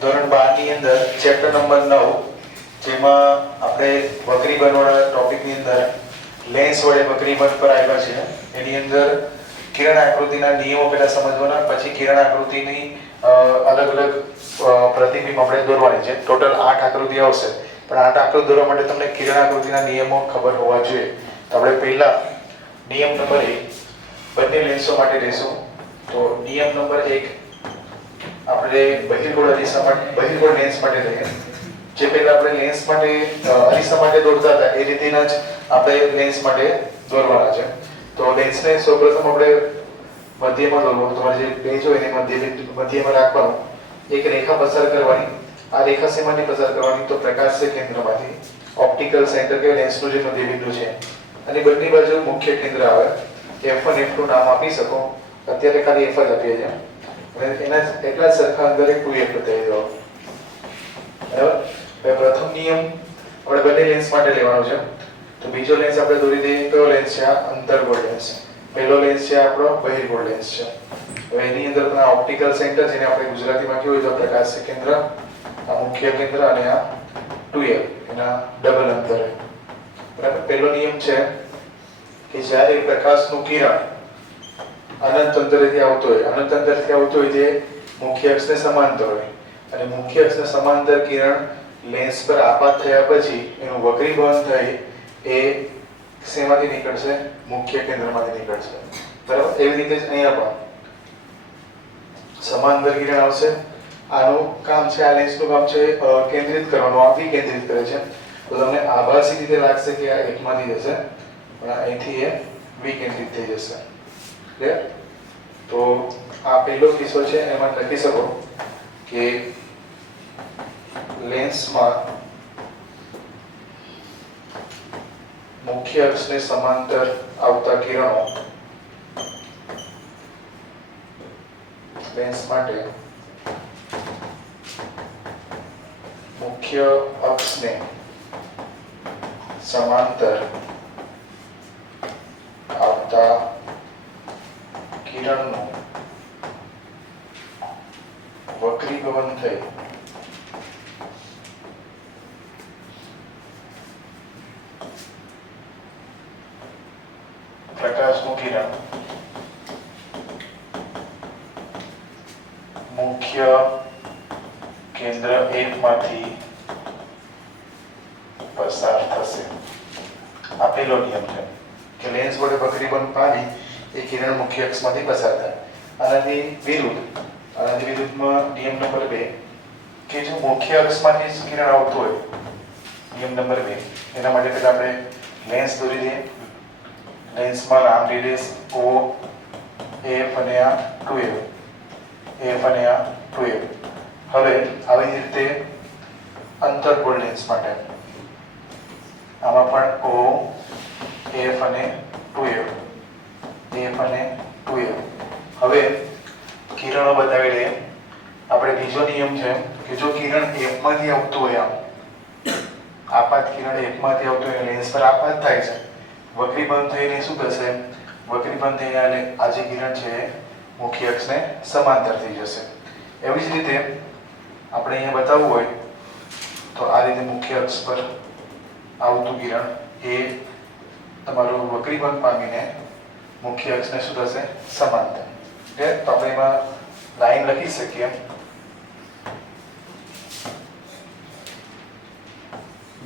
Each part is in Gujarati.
ધોરણ બારની અંદર ચેપ્ટર નંબર નવ, જેમાં આપણે બકરી બનવાના ટોપિકની અંદર લેન્સ વડે બકરી બન પર આવ્યા છે. એની અંદર કિરણ આકૃતિના નિયમો પહેલા સમજવાના, પછી કિરણ આકૃતિની અલગ અલગ પ્રતિબિંબ આપણે દોરવાની છે. ટોટલ આઠ આકૃતિ આવશે. પણ આઠ આકૃતિ દોરવા માટે તમને કિરણ આકૃતિના નિયમો ખબર હોવા જોઈએ. તો આપણે પહેલા નિયમ નંબર એક બંને લેન્સો માટે લેશું. તો નિયમ નંબર એક આપણે બહિર્ગોળ અરીસા માટે બહિર્ગોળ લેન્સ માટે લઈએ. જે પહેલા આપણે લેન્સ માટે અરીસા માટે દોરતા હતા, એ રીતેના જ આપણે લેન્સ માટે દોરવાના છે. તો લેન્સને સૌપ્રથમ આપણે મધ્યમાં દોરવાનું તમારે જે પેજ હોય એને મધ્ય મધ્યમાં રાખવાનું. એક રેખા પસાર કરવાની. આ રેખા સેમાંથી પસાર કરવાની? તો પ્રકાશ છે કેન્દ્રમાંથી. ઓપ્ટિકલ સેન્ટર કે લેન્સનું જે મધ્યબિંદુ છે. અને બંને બાજુ મુખ્ય કેન્દ્ર આવે. F1 F2 નામ આપી શકો. અત્યારે ખાલી એફ જ આપીએ છીએ. એના એટલા સરખા અંદર એક 2F બતાવી દો બરાબર પ્રથમ નિયમ આપણે બંને લેન્સ માટે લેવાનો છે. તો બીજો લેન્સ આપણે દોરી દઈએ કયો લેન્સ છે આ અંતર્ગોળ લેન્સ પહેલો લેન્સ છે આપણો બહિર્ગોળ લેન્સ છે. હવે એની અંદર તમે ઓપ્ટિકલ સેન્ટર જેને આપણે ગુજરાતીમાં કેવું તો પ્રકાશ કેન્દ્ર, આ મુખ્ય કેન્દ્ર અને આ ટુએલ એના ડબલ અંતરે. બરાબર? પહેલો નિયમ છે કે જ્યારે પ્રકાશનું કિરણ અનંત અંતરેથી આવતો હોય. અનંત અંતરથી આવતો હોય જે મુખ્ય અક્ષને સમાંતર હોય. અને મુખ્ય અક્ષને સમાંતર કિરણ લેન્સ પર આપાત થયા પછી એનું વક્રીભવન થઈ એ શેમાંથી નીકળશે? મુખ્ય કેન્દ્રમાંથી નીકળશે. બરાબર? એવી રીતે જ અહીંયા પણ સમાંતર કિરણ આવશે. આનું કામ છે, આ લેન્સનું કામ છે કેન્દ્રિત કરવાનું, આ કેન્દ્રિત કરે છે. તો તમને આભાસી રીતે લાગશે કે આ એકમાંથી જશે. પણ અહીંથી એ વિકેન્દ્રિત થઈ જશે. ક્લિયર તો આ પહેલો કિસ્સો છે, એમાં લખી શકો કે લેન્સમાં મુખ્ય અક્ષને સમાંતર આવતા કિરણો લેન્સ માટે મુખ્ય અક્ષને સમાંતર આવતા કિરણનું વક્રીભવન થઈ. પ્રકાશ કિરણ મુખ્ય કેન્દ્ર એક માંથી પસાર થશે. આપેલો નિયમ છે કે લેન્સ વડે બકરી વક્રીભવન પામી એ કિરણ મુખ્ય અક્ષમાંથી પસાર થાય. આનાથી વિરુદ્ધ, આનાથી વિરુદ્ધમાં નિયમ નંબર બે, કે જો મુખ્ય અક્ષમાંથી જ કિરણ આવતું હોય, નિયમ નંબર બે, એના માટે પહેલાં આપણે લેન્સ દોરી દઈએ. લેન્સમાં નામ લીધેસ ઓ એફ અને આ ટુ એફ એફ અને આ ટુ એફ હવે આવી જ રીતે અંતર્ગોળ લેન્સ માટે. આમાં પણ ઓ એફ અને ટુ એફ એફ અને હવે કિરણો બતાવી લઈએ આપણે બીજો નિયમ છે કે જો કિરણ એફમાંથી આવતું હોય આમ, આપાત કિરણ એફમાંથી આવતું હોય લેન્સ પર આપાત થાય છે. વક્રીભવન થઈને શું થશે વક્રીભવન થઈને આ જે કિરણ છે, મુખ્ય અક્ષને સમાંતર થઈ જશે. એવી જ રીતે આપણે અહીંયા બતાવવું હોય, તો આ રીતે મુખ્ય અક્ષ પર આવતું કિરણ એ તમારું વક્રીભવન પામીને મુખ્ય અક્ષને શું થશે? સમાંતર. એટલે તો એમાં લાઈન લખી શકીએ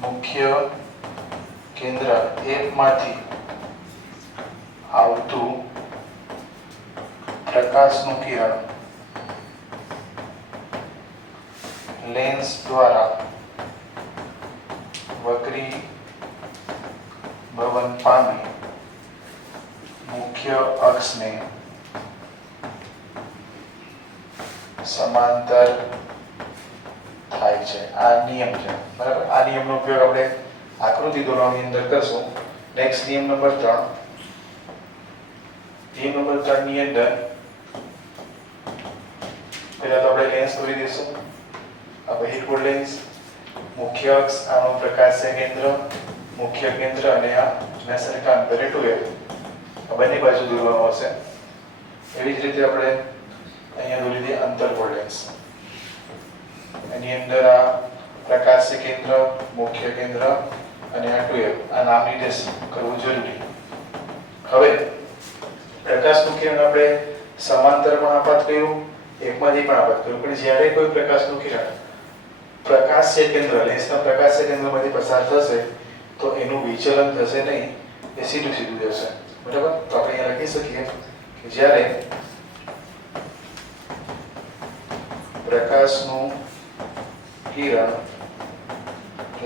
મુખ્ય કેન્દ્ર એકમાંથી આવતું પ્રકાશનું કિરણ લેન્સ દ્વારા વક્રી ભવન પામી મુખ્ય અક્ષને સમાંતર થાય છે. આ નિયમ છે. બરાબર? આ નિયમનો ઉપયોગ આપણે આકૃતિ દોરવાની અંદર કરશું. નેક્સ્ટ નિયમ નંબર ત્રણ. નિયમ નંબર ત્રણની અંદર પહેલા તો આપણે લેન્સ દોરી દઈશું. આ બહિર્ગોળ લેન્સ મુખ્ય અક્ષ આનો પ્રકાશ કેન્દ્ર, મુખ્ય કેન્દ્ર અને આ સરખા અંતરે ટુ એફ આ બંને બાજુ દોરવાનું આવશે. એવી જ રીતે આપણે અહીંયા દોરી અંતર્ગોળ લેન્સ એની અંદર આ પ્રકાશ્ય કેન્દ્ર, મુખ્ય કેન્દ્ર અને આ ટ્વેલ્વ આ નામ નિર્દેશ કરવું જરૂરી. હવે પ્રકાશનું કિરણ આપણે સમાંતર પણ આપાત કર્યું, એકમાંથી પણ આપાત કર્યું. પણ જ્યારે કોઈ પ્રકાશનું કિરણ પ્રકાશ કેન્દ્ર લેન્સના પ્રકાશ્ય કેન્દ્રમાંથી પસાર થશે, તો એનું વિચલન થશે નહીં, એ સીધું સીધું જશે બરાબર? તો આપણે અહીંયા લખી શકીએ કે જ્યારે પ્રકાશનું કિરણ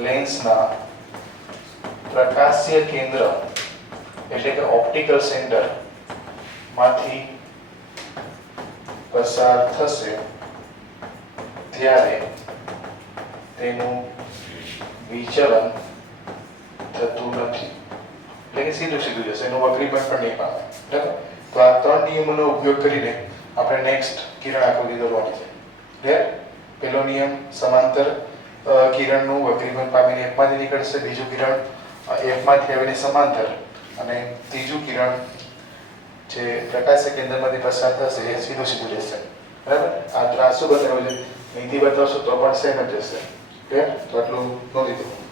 લેન્સના પ્રકાશ્ય કેન્દ્ર એટલે કે ઓપ્ટિકલ સેન્ટરમાંથી પસાર થશે ત્યારે તેનું વિચલન થતું નથી. એટલે સીધું સીધું જશે, એનું વક્રીપણ પણ નહીં પામે બરાબર? તો આ ત્રણ નિયમોનો ઉપયોગ કરીને આપણે નેક્સ્ટ કિરણ આકૃતિ દોરવાની છે. ક્લિયર પહેલો નિયમ, સમાંતર કિરણનું વક્રીભવન પામીને એકમાંથી નીકળશે. બીજું કિરણ એકમાંથી આવીને સમાંતર. અને ત્રીજું કિરણ જે પ્રકાશ કેન્દ્રમાંથી પસાર થશે, એ સીધું સીધું જશે. બરાબર? આ ત્રાસુ બતાવ્યું છે અહીંથી બતાવશો તો પણ સેમ જ જશે. ક્લિયર તો આટલું નોંધી દો